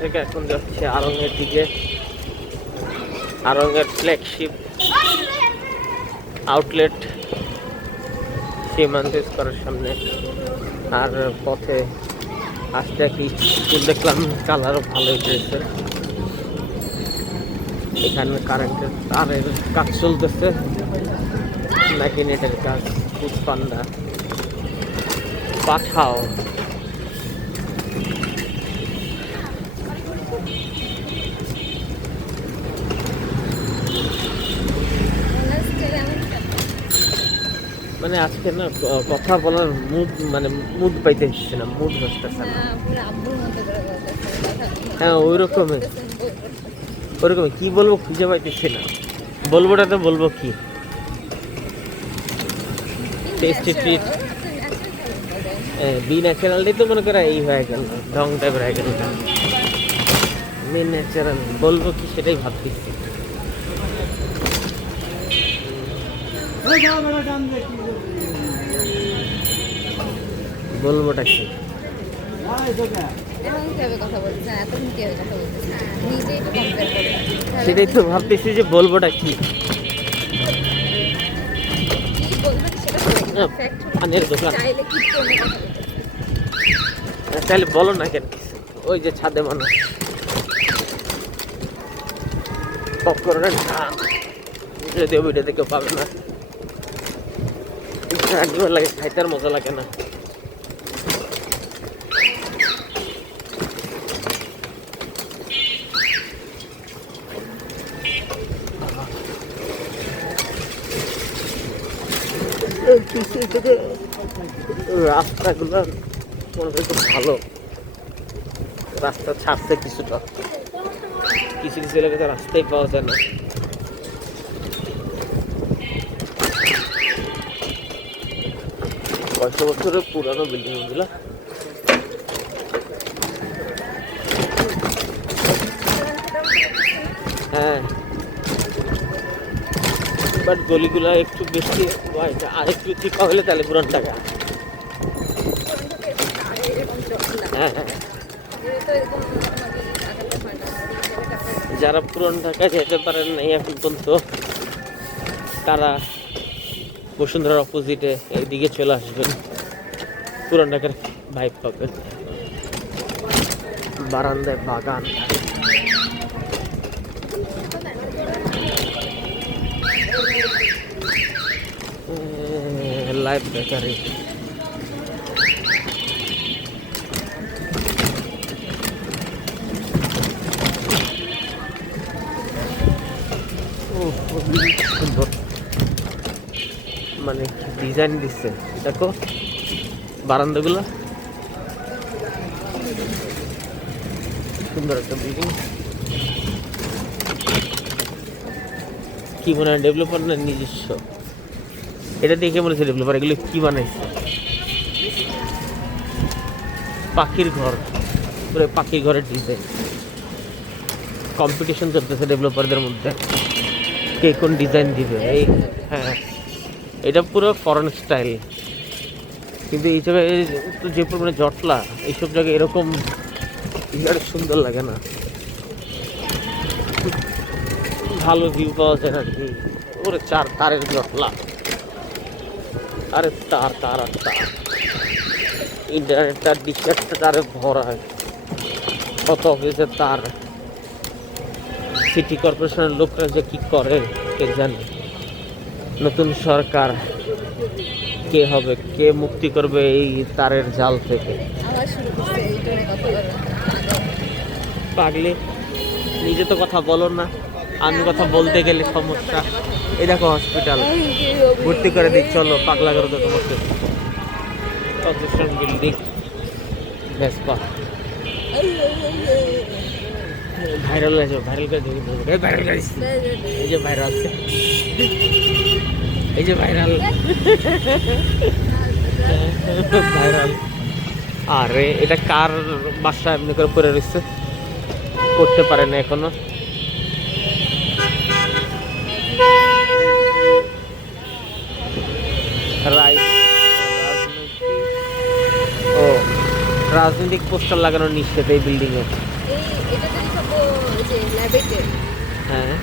থেকে এখন যাচ্ছে আরঙের দিকে। আরঙের ফ্ল্যাগশিপ আউটলেট সীমান্ত স্কোয়ারের সামনে। আর পথে আসতে কি দেখলাম কালারও ভালো হয়েছে। এখানে কারেন্টের তারের কাজ চলতেছে। নাকি নেটের কাজ পুষ্পান্ডা পাঠাও। মানে আজকে না কথা বলার মুড মানে মুড পাইতে হচ্ছে না। মুড বসতেছে না হ্যাঁ ওই রকমই ওরকমই কি বলব খুঁজে পাইতেছি না। বলবোটা তো বলব কি? টেস্টি ট্রিট বি ন্যাচারালটাই তো মনে করা এই হয়ে গেল ঢং টাইপের হয়ে গেল। বি ন্যাচারাল বলব কি সেটাই ভাবতেছি। বলবোটা কি সেটাই তো ভাবতেছি যে বলবোটা কি পানের দোকান। তাহলে বলো না কেন ওই যে ছাদে মানুষ। পপকর্নের যদিও ভিডিওতে কেউ পাবে না। লাগে খাইতে আর মজা লাগে না। রাস্তাগুলো মনে হয় খুব ভালো। রাস্তা ছাড়ছে কিছুটা। কিছু কিছু এলাকাতে রাস্তাই পাওয়া যায় না। কয়েকশো বছরের পুরানো বিল্ডিংগুলো হ্যাঁ। বাট গলিগুলো একটু বেশি আর একটু চিপা হলে তাহলে পুরান টাকা। হ্যাঁ হ্যাঁ। যারা পুরন ঢাকায় যেতে পারেন নাই এখন পর্যন্ত, তারা বসুন্ধরার অপোজিটে এইদিকে চলে আসবেন। পুরান ঢাকার ভাইব পাবেন। বারান্দায় বাগান। Live bakery. মানে ডিজাইন দিচ্ছে। দেখো, বারান্দাগুলো। সুন্দর একটা বিল্ডিং কি মনে হয় ডেভেলপার না নিজস্ব? এটা দেখে মনে হচ্ছে ডেভেলপার এগুলো কি বানাইছে? পাখির ঘর। পুরো পাখির ঘরের ডিজাইন কম্পিটিশন চলতেছে ডেভেলপারদের মধ্যে। কে কোন ডিজাইন দিবে? এই হ্যাঁ। এটা পুরো ফরেন স্টাইল কিন্তু এই জায়গায় তো যে পরিমাণে জটলা, এইসব জায়গায় এরকম সুন্দর লাগে না। ভালো ভিউ পাওয়া যায় কি। ওরে চার তারের জটলা। আরে তার তার আর তার। ইন্টারনেটটা ডিসকাটটা তারে ভরা হয়। কত অফিসে তার? সিটি কর্পোরেশনের লোকরা যে কি করে কে জানে? নতুন সরকার কে হবে কে মুক্তি করবে এই তারের জাল থেকে? পাগলি নিজে তো কথা বলো না। আমি কথা বলতে গেলে সমস্যা। এই দেখো হসপিটাল ভর্তি করে দিই চলো, পাগলা করে তো তোমাকে। বিল্ডিং ভেসপা ভাইরাল হয়েছে ভাইরাল করে দেখি ভাইরাল এই যে ভাইরাল এই যে ভাইরাল ভাইরাল আরে, এটা কার বাসা এমনি করে পড়ে রয়েছে? করতে পারে না এখনও। ও রাজনৈতিক পোস্টার লাগানো নিষেধ এই বিল্ডিংয়ে হ্যাঁ।